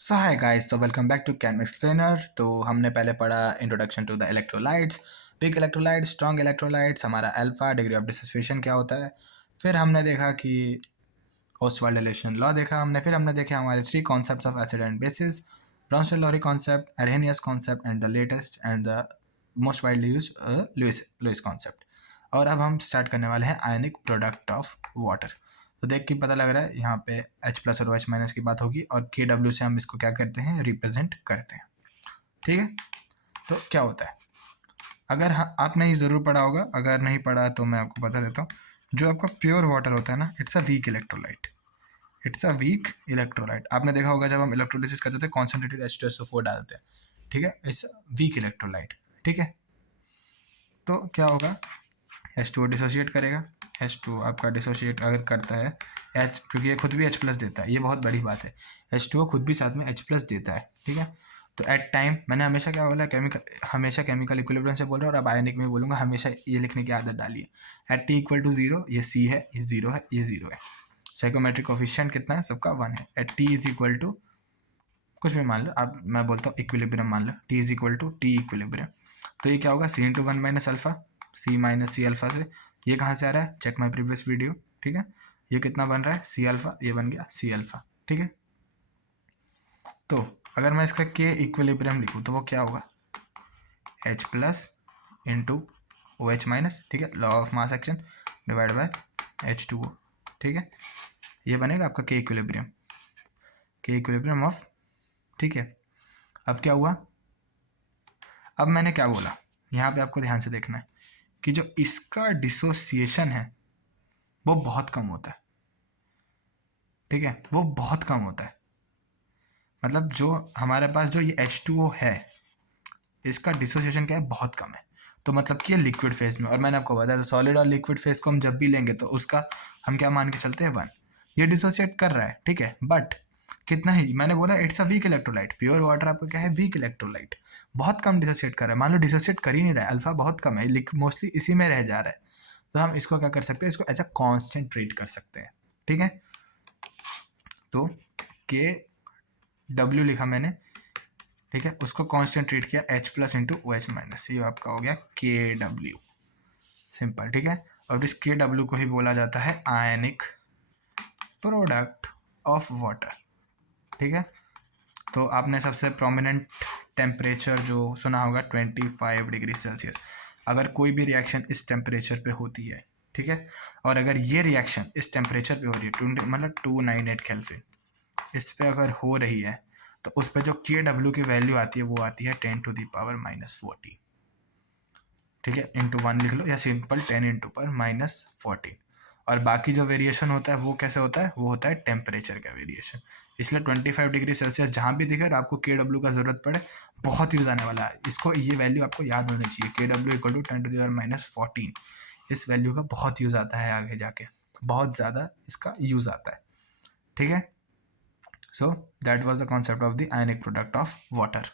सो hi guys, तो welcome back to Chem explainer. तो हमने पहले पढ़ा introduction to the electrolytes, weak electrolytes, strong electrolytes, हमारा अल्फा, डिग्री ऑफ डिसोसिएशन क्या होता है। फिर हमने देखा कि ओस्वाल्ड डिल्यूशन लॉ देखा हमने। फिर हमने देखा हमारे three concepts of acid and bases, Bronsted Lowry concept, Arrhenius concept and the latest and the most widely use Lewis concept. और अब हम स्टार्ट करने वाले हैं आयनिक प्रोडक्ट ऑफ वाटर। तो देख के पता लग रहा है यहाँ पे H प्लस और OH माइनस की बात होगी और KW से हम इसको क्या करते हैं, रिप्रेजेंट करते हैं। ठीक है, तो क्या होता है, अगर आपने ये ज़रूर पढ़ा होगा, अगर नहीं पढ़ा तो मैं आपको बता देता हूँ। जो आपका प्योर वाटर होता है ना, it's a weak electrolyte. It's a weak electrolyte. आपने देखा होगा जब हम इलेक्ट्रोलिसिस करते थे कॉन्सेंट्रेटेड H2SO4 डालते हैं, ठीक है, इट्स वीक इलेक्ट्रोलाइट। ठीक है, तो क्या होगा, H2O डिसोशिएट करेगा। H2O आपका डिसोशिएट अगर करता है H, क्योंकि ये खुद भी H प्लस देता है, ये बहुत बड़ी बात है। H2O खुद भी साथ में H प्लस देता है। ठीक है, तो एट टाइम मैंने हमेशा क्या बोला, हमेशा केमिकल इक्विलिब्रियम से बोल रहा हूँ, और अब आयनिक में बोलूँगा, हमेशा ये लिखने की आदत डालिए। एट T इक्वल टू 0, ये C है, ये 0 है, ये 0 है। साइकोमेट्रिक कोफिशिएंट कितना है, सबका 1 है। At T is equal to कुछ भी मान लो, अब मैं बोलता हूँ इक्विलिब्रियम मान लो, T is equal to T equilibrium. तो ये क्या होगा, C into 1 minus alpha, C minus C alpha से। ये कहाँ से आ रहा है, चेक माई प्रीवियस वीडियो। ठीक है, ये कितना बन रहा है, C अल्फा, ये बन गया C अल्फा। ठीक है, तो अगर मैं इसका K इक्विलिब्रियम लिखूँ तो वो क्या होगा, H plus into OH minus, ठीक है, law of mass action divide by H2O। ठीक है, ये बनेगा आपका K equilibrium, K equilibrium of. ठीक है, अब क्या हुआ, अब मैंने क्या बोला, यहाँ पे आपको ध्यान से देखना है कि जो इसका डिसोसिएशन है वो बहुत कम होता है। ठीक है, वो बहुत कम होता है, मतलब जो हमारे पास जो ये H2O है, इसका डिसोसिएशन क्या है, बहुत कम है। तो मतलब कि ये लिक्विड फेज में, और मैंने आपको बताया था सॉलिड और लिक्विड फेज को हम जब भी लेंगे तो उसका हम क्या मान के चलते हैं, 1। ये डिसोसिएट कर रहा है, ठीक है, बट कितना ही, मैंने बोला it's a weak electrolyte. Pure water आपका क्या है, वीक इलेक्ट्रोलाइट, बहुत कम डिसोसिएट कर रहा है। मान लो डिसोसिएट कर ही नहीं रहा है, अल्फा बहुत कम है, मोस्टली इसी में रह जा रहा है। तो हम इसको क्या कर सकते हैं, इसको एज अ कांस्टेंट ट्रीट कर सकते हैं। ठीक है, तो KW लिखा मैंने, ठीक है, उसको कांस्टेंट ट्रीट किया, H plus into OH minus, ये आपका हो गया KW, सिंपल। ठीक है, और इस KW को ही बोला जाता है आयनिक प्रोडक्ट ऑफ वाटर। ठीक है, तो आपने सबसे प्रोमिनेंट टेम्परेचर जो सुना होगा 25 डिग्री सेल्सियस। अगर कोई भी रिएक्शन इस टेम्परेचर पे होती है, ठीक है, और अगर ये रिएक्शन इस टेम्परेचर पे हो रही है, मतलब 298 केल्विन, इस पे अगर हो रही है, तो उस पर जो KW की वैल्यू आती है वो आती है 10⁻⁻40। ठीक है, इंटू 1 लिख लो, या सिंपल 10⁻⁻14। और बाकी जो वेरिएशन होता है वो कैसे होता है, वो होता है टेम्परेचर का वेरिएशन। इसलिए 25 डिग्री सेल्सियस जहाँ भी दिखे और आपको KW का ज़रूरत पड़े, बहुत यूज़ आने वाला है इसको, ये वैल्यू आपको याद होनी चाहिए, KW इक्वल टू 10⁻⁻14। इस वैल्यू का बहुत यूज़ आता है आगे जाके, बहुत ज़्यादा इसका यूज़ आता है। ठीक है, so that was the concept of the ionic product of water.